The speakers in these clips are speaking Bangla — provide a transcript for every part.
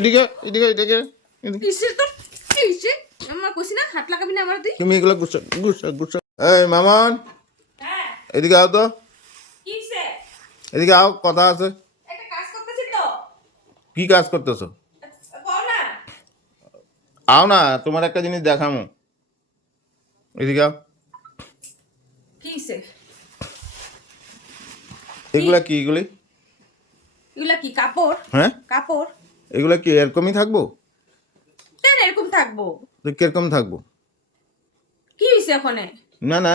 এদিকে এদিকে এদিকে কিসের তোর কি হইছে? আমার কইছি না হাত লাগাবি না আমার তুই। তুমি এগুলো গুছা গুছা গুছা। এই মামন, হ্যাঁ এদিকে আও তো, কি হইছে? এদিকে আও, কথা আছে। একটা কাজ করতেছি তো। কি কাজ করতেছো? কও না। আও না, তোমার একটা জিনিস দেখামো। এদিকে আও। কি হইছে? এগুলা কি এগুলি? এগুলা কি কাপড়? হ্যাঁ, কাপড়? এগুলা কি এরকমই থাকবো? কেন এরকম থাকবো? তো কিরকম থাকবো? কি হইছে ওখানে? না না,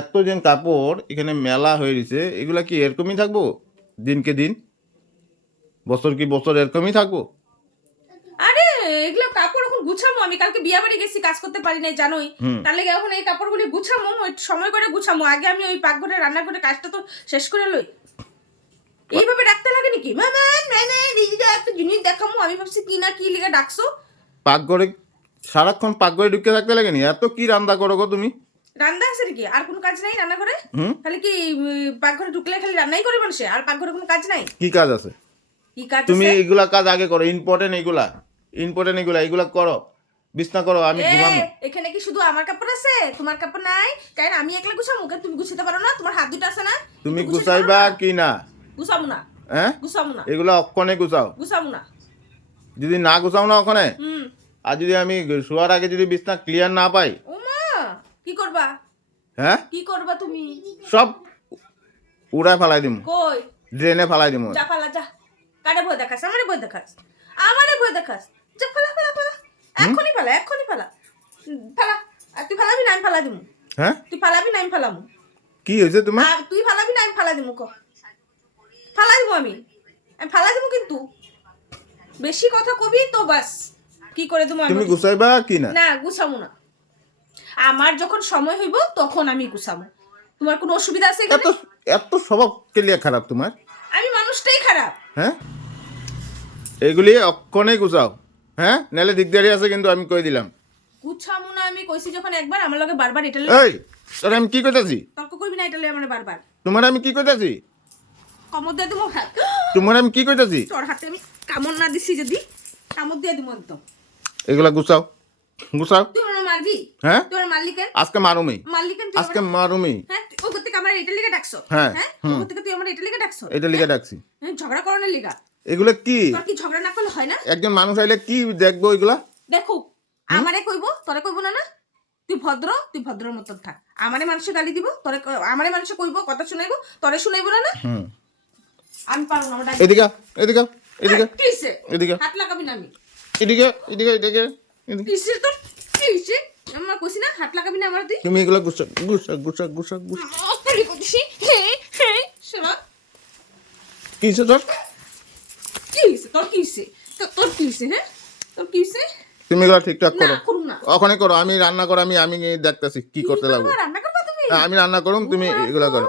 এত দিন কাপড় এখানে মেলা হয়ে গেছে, এগুলা কি এরকমই থাকবো দিনকে দিন? বছর কি বছর এরকমই থাকবো? আরে এগুলো কাপড় এখন গুছামো, আমি কালকে বিয়া বাড়ি গেছি, কাজ করতে পারি নাই জানোই। তাহলে এখন এই কাপড়গুলি গুছামো, ওই সময় করে গুছামো। আগে আমি ওই পাকঘরে রান্না করে কাজটা তো শেষ করে লই। এইভাবে ডাকতে লাগে নাকি? মামা না দিদিকে একটা জিনিস দেখামো। আমি ভাবছি কি না কি লিগা ডাকছো। পাকঘরে সারাক্ষণ পাকঘরে ঢুকে থাকতে লাগেনি? এত কি রান্না করো গো তুমি? রান্না আছে নাকি? আর কোনো কাজ নাই রান্না করে? হুম, খালি কি পাকঘরে ঢুকলে খালি রান্নাই করে মানুষে? আর পাকঘরে কোনো কাজ নাই? কি কাজ আছে? কি কাজ তুমি আছে? এগুলা কাজ আগে করো, ইম্পর্টেন্ট এগুলা এগুলা করো, বিছনা করো, আমি ঘুমাবো। এখানে কি শুধু আমার কাপড় আছে? তোমার কাপড় নাই? কারণ আমি একলা গুছামো, কেন তুমি গুছাতে পারো না? তোমার হাত দুটো আছে না? তুমি একটু গুছাতে গুছাইবা পারো না? কি না? গুছাবো না। হ্যাঁ, গুছাবো না। এগুলা অক্ষণে গুছাও। গুছাবো না। যদি না গুছাও না ওখানে, হুম। আর যদি আমি শোয়ার আগে যদি বিছনা ক্লিয়ার না পাই, ও মা, কি করবা? হ্যাঁ, কি করবা তুমি? সব উড়ায় ফেলাই দিম, কই? ড্রেনে ফেলাই দিম। যা পালা যা। কারে ভয় দেখাস? আমারে ভয় দেখাস? আমারে ভয় দেখাস? যা পালা পালা পালা। এখনই পালা, এখনই পালা। পালা। আর তুই পালাবি না, আমি পালা দিমু। হ্যাঁ, তুই পালাবি না, আমি পালামু। কি হয়েছে তোমার? আর তুই পালাবি না, আমি পালা দিমু। ফালা দিমু আমি ফালা দিমু কিন্তু বেশি কথা কবি তো বাস কি করে দিমু আমি। তুমি গুছাইবা কি না? না গুছামু না। আমার যখন সময় হইব তখন আমি গুছামু। তোমার কোনো অসুবিধা আছে এত এখানে? এত স্বভাব কেলিয়া খারাপ তোমার? আমি মানুষটাই খারাপ। হ্যাঁ, এগুলি অক্ষণেই গুছাও। হ্যাঁ, নাহলে দিকদারি আছে কিন্তু, আমি কই দিলাম। গুছামু না আমি কইছি যখন একবার, আমার লগে বারবার এটা এই, তোর আমি কি কইতাছি? তর্ক করবি না, এটা লই আমার বারবার তোমার আমি কি কইতাছি? কামড় দিয়ে দিমু হাত। তোমার আমি কি কইতাছি? তোর হাতে আমি কামড় না দিছি যদি কামড় দিয়ে দিমু একদম। এগুলা গুছাও, গুছাও। তুই আমার মারবি? হ্যাঁ, তুই আমার মারলি কেন? আজকে মারুমি, মারলি কেন তুই আজকে আমারে? মারুমি। হ্যাঁ তুই ওর থেকে আমার এটা লিগে ডাকছো? হ্যাঁ, হ্যাঁ ওর থেকে তুই আমার এটা লিগে ডাকছো? এটা লিখে ডাকছি। হ্যাঁ ঝগড়া করানোর লিগা? এগুলা কি? তোর কি ঝগড়া না করলে হয় না? একজন মানুষ আইলে কি দেখবো এগুলা? দেখো আমারে কইবো তোরে কইবো না না? তুই ভদ্রর মতন থাক। আমারে মানুষে গালি দিব, তোরে আমারে মানুষে কইবো, কথা শুনাইবো, তোরে শুনাইবো না না? হুম, আমি পারবো না। ওটা এদিকে এদিকে এদিকে কি হইছে? এদিকে হাত লাগাবি না আমি। এদিকে এদিকে এদিকে এদিকে। কিসের তোর কি হইছে? আমার কইছি না হাত লাগাবি না আমার তুই। তুমি এগুলা গুছা গুছা গুছা গুছা গুছা। তালি কইছি হ্যাঁ শোনা। কি হইছে তোর? কি হইছে? তোর কি হইছে? তোর কি হইছে? হ্যাঁ তোর কি হইছে? তুমি এগুলা ঠিকঠাক করো, না করুম না। ওখানে করো, আমি রান্না করো, আমি দেখতেছি কি করতে লাগবো। রান্না করবা তুমি? হ্যাঁ, আমি রান্না করুম, তুমি এগুলা করো।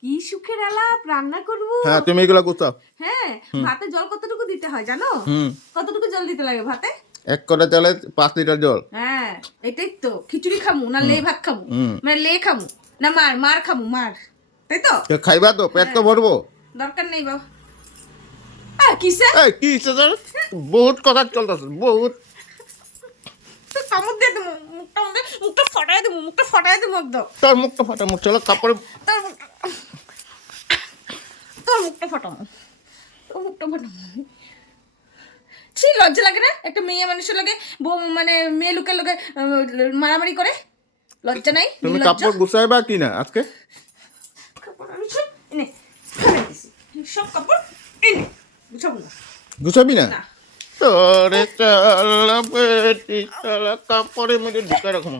কি সুখের আলাপ, রান্না করবো। হ্যাঁ, তুমি এগুলা গুছাও। হ্যাঁ ভাতে জল কতটুকু দিতে হয় জানো? হুম, কতটুকু জল দিতে লাগে ভাতে? এক কটা চালে 5 লিটার জল। হ্যাঁ এটাই তো। খিচুড়ি খামু না লে ভাত খামু? মানে লে খামু না মার খামু মার, তাই তো? তো খাইবা তো, পেট তো ভরবো। দরকার নেই বাবা। কিসে? এই কি হইছে তোর? বহুত কথা চলতেছে, বহুত। তুই কামড় দিয়ে দেবো মুখটা ফাটাই দেবো একদম। তোর মুখটা ফাটা, মুখ চলো কাপড়ে। তোর মুখটা ফাটামো। ছি লজ্জা লাগে না একটা মেয়ে মানুষের লগে মানে মেয়ে লোকের লগে মারামারি করে? লজ্জা নাই? তুমি নির্লজ্জ। কাপড় গুছাইবা কি না আজকে? কাপড় আমি সব এনে ফেলে দিছি। সব কাপড় এনে গুছাবো না। গুছাবি না? না। তোরে চালা পেটি চালা কাপড়ের মধ্যে ঢুকে রাখো।